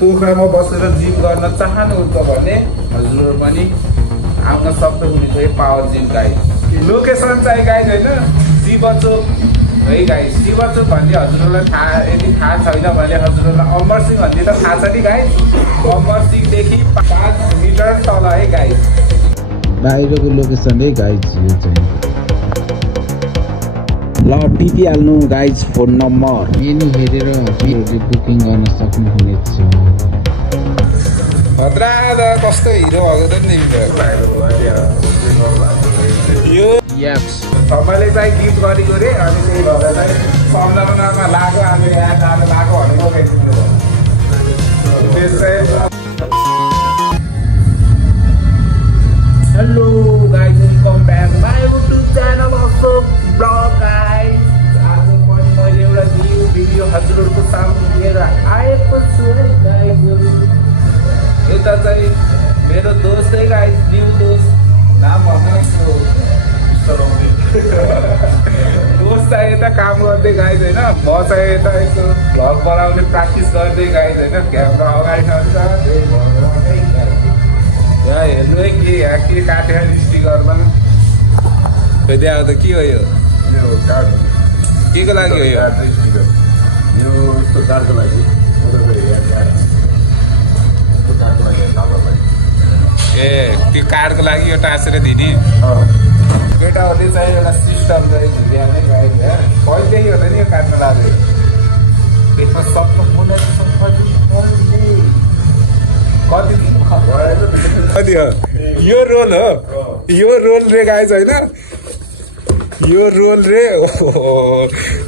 पोखरामा बसेर जिम गर्न चाहनुहुन्छ भने हजुरहरु पनि आउन सक्नुहुन्छ है पावर जिम गाइस। लोकेसन चाहिँ गाइस हैन शिवचोक है गाइस। शिवचोक भन्ने हजुरहरुलाई थाहा यदि थाहा छैन भने हजुरहरुलाई अमर सिंह भन्ने त थाहा छ नि गाइस। अमर सिंह देखि 5 मिटर तल है गाइस। बाहिरको लोकेसन है गाइस। यो चाहिँ ल टिपिहाल्नु गाइज फोन नम्बर मेनु हेरेर हजुरहरूले बुकिङ गर्न सक्नुहुनेछ। भद्रा दा कस्तो हिरो भएको त नि यो यस सबैले चाहिँ गिफ्ट गरेको रे। अनि त्यही भएर चाहिँ सम्झनामा लाग्यो हामी यहाँ जानु लाग्यो भनेको hello guys welcome back my YouTube channel Ashok blog guys. आज पनि मैले एउटा न्यू भिडियो हजुरहरूको सामु लिएर आएको छु है गाइज। यता चाहिँ मेरो दोस्त है गाइज, न्यू दोस्त नाम भन्नु दोस्त चाहिँ यता काम गर्दै गाइज होइन। म चाहिँ यता यसो भ्लग बनाउने प्र्याक्टिस गर्दै गाइज होइन। क्यामेरा अगाडि छ यहाँ हेर्नु है के यहाँ के काटेर स्टिकरमा फेरि आउँदा के हो यो के को लागि हो यो कार्डको लागि ए त्यो कार्डको लागि यो टाँसेर दिने केटाहरूले चाहिँ एउटा सिस्टम चाहिँ ल्याउने गाइड कहिलेदेखि होला नि यो काट्न लाग्यो। त्यसमा कति हो यो रोल हो यो रोल रे गाइज होइन। यो रोल रे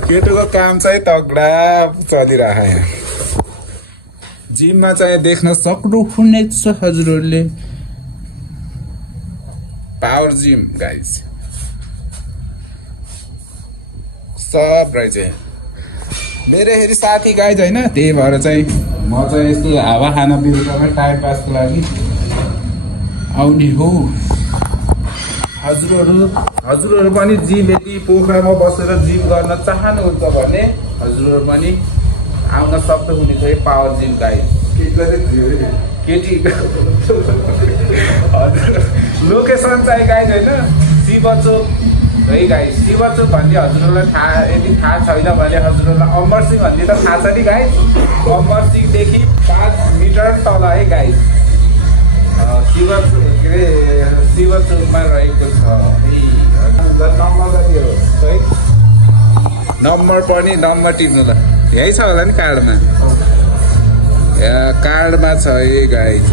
केटोको काम चाहिँ तगडा चलिरहेको यहाँ। जिममा चाहिँ देख्न सक्नुहुनेछ हजुरहरूले पावर जिम गाइज सब रहेछ मेरो हेरी साथी गाइज होइन। त्यही भएर चाहिँ म चाहिँ यस्तो हावा खाना बेलुकामा टाइम पासको लागि आउने हो। हजुरहरू पनि जिम यदि पोखरामा बसेर जिम गर्न चाहनुहुन्छ भने हजुरहरू पनि आउन सक्नुहुनेछ है पावर जिम गाइज। केटी लोकेसन चाहिँ गाइज होइन शिवचोक है गाइस। शिवचोक भन्ने हजुरहरूलाई थाहा यदि थाहा छैन भने हजुरहरूलाई अमर सिंह भन्ने त थाहा छ नि गाइस। अमर सिंहदेखि 5 मिटर तल है गाइस। शिवचोक के अरे शिवचोकमा रहेको छ। नम्बर कति हो है नम्बर पनि नम्बर टिप्नु ल यही छ होला नि कार्डमा। कार्डमा छ है गाइस।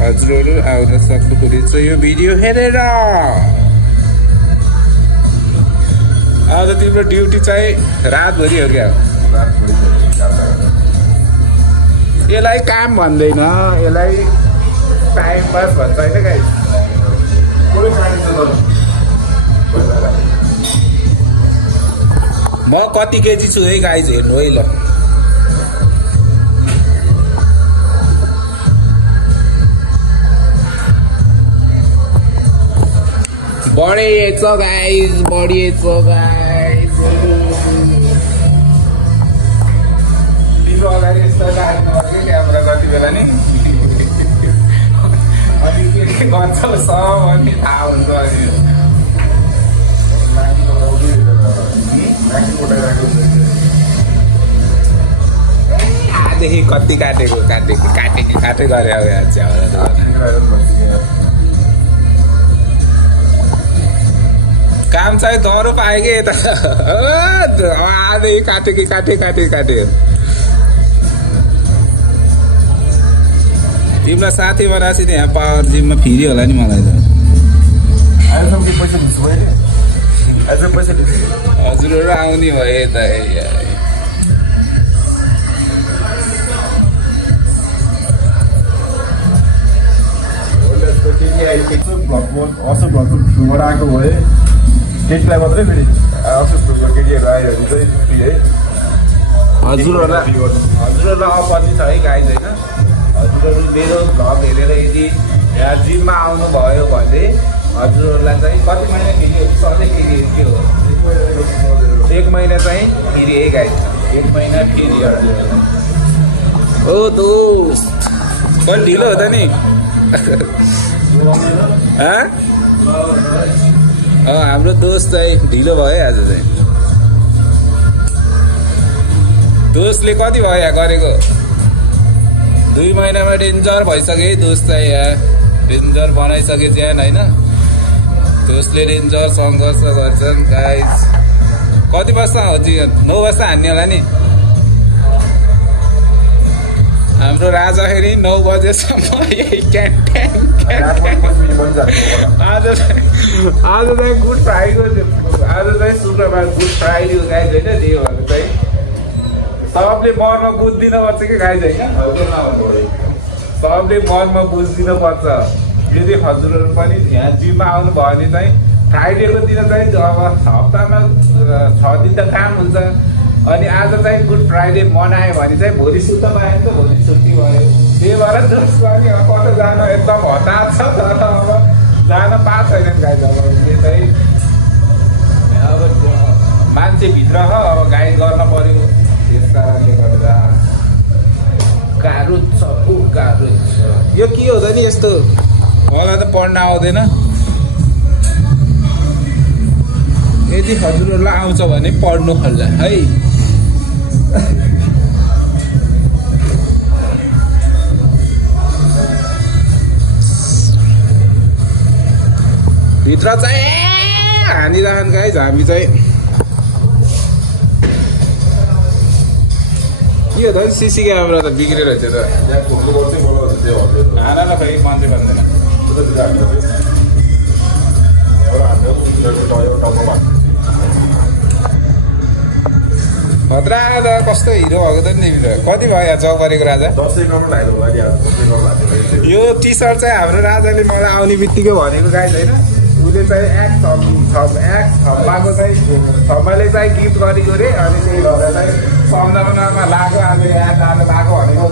हजुरहरू आउन सक्नुहुनेछ यो भिडियो हेरेर। आज तिम्रो ड्युटी चाहिँ रातभरि हो क्या। यसलाई काम भन्दैन यसलाई टाइम पास भन्छ होइन गाइस। म कति केजी छु है गाइस हेर्नु है ल। बढेछ गाइस बढिएछ गाइस। तिम्रो अगाडि यस्तो गाडी क्यामेरा कति बेला नि अनि के गर्छ सब अनि थाहा हुन्छ। आजदेखि कति काटे गरे काम चाहिँ गरो पाए कि यता आधै काटे। तिमीलाई साथी बनाएपछि त यहाँ पावर जिममा फ्री होला नि मलाई त। हजुरहरू आउने भए त आएको भए केटीलाई मात्रै फेरि केटीहरू आयो भने चाहिँ फ्री है। हजुरहरूलाई अपत्ति छ है गाइज होइन। हजुरहरू मेरो भ्लग हेरेर यदि यहाँ जिममा आउनुभयो भने हजुरहरूलाई चाहिँ कति महिना फ्री हो सधैँ फ्री के हो 1 महिना चाहिँ फ्री है गाइज। 1 महिना फ्री हजुरहरूलाई। ओ दोस्त कहिले ढिलो हो त नि हाम्रो दोस्त चाहिँ ढिलो भयो आज चाहिँ दोस्तले कति भयो यहाँ गरेको 2 महिनामा डेन्जर भइसक्यो है दोस्त चाहिँ यहाँ डेन्जर बनाइसके ज्यान होइन दोस्तले डेन्जर सङ्घर्ष गर्छन् गाइस कति बस्दा हो 9 बस्दा हान्ने होला नि हाम्रो राजा फेरि 9 बजेसम्म यही आज चाहिँ गुड फ्राइडे आज चाहिँ शुक्रबार गुड फ्राइडे हो गाइस होइन त्यही भएर चाहिँ सबले मनमा बुझिदिनुपर्छ कि गाइस होइन सबले मनमा बुझिदिनुपर्छ यदि हजुरहरू पनि यहाँ जिममा आउनु भयो भने चाहिँ फ्राइडेको दिन चाहिँ अब हप्तामा 6 दिन त काम हुन्छ अनि आज चाहिँ गुड फ्राइडे मनायो भने चाहिँ भोलि सुत्न पायो नि त भोलि छुट्टी भयो त्यही भएर दोस्त पनि कता जान एकदम हतार छ तर अब जान पाएको छैन गाइस अब यो चाहिँ अब मान्छेभित्र अब गाइड गर्न पर्यो त्यस कारणले गर्दा गाह्रो छ गाह्रो छ यो के हो त नि यस्तो मलाई त पढ्न आउँदैन यदि हजुरहरूलाई आउँछ भने पढ्नु खोल्ला है भित्र चाहिँ हानिरहन् गाइस हामी चाहिँ के हो त सिसी क्यामेरा त बिग्रेर थियो त हाना न खै मान्छे भन्दैन खतरा त कस्तो हिरो भएको त नि कति भयो यहाँ चौपरीको राजा यो टी सर्ट चाहिँ हाम्रो राजाले मलाई आउने बित्तिकै भनेको गाइस होइन उसले चाहिँ छम्माले चाहिँ गिफ्ट गरेको अरे अनि त्यही भएर चाहिँ सम्झनामा लाग्यो आज यहाँ जानु भएको भनेको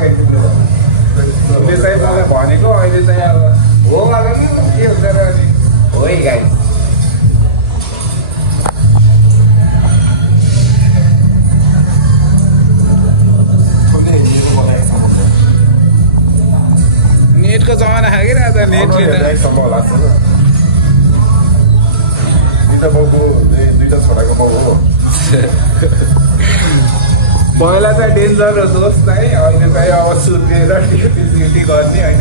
उसले चाहिँ मलाई भनेको अहिले चाहिँ अब हो गर्दा के हुन्छ र अनि हो है गाइस नेटको जमाना खायो कि राजा नेटले पहिला चाहिँ डेन्जर हो दोस्त चाहिँ अहिले चाहिँ अब सुत्रिएर ड्युटी गर्ने होइन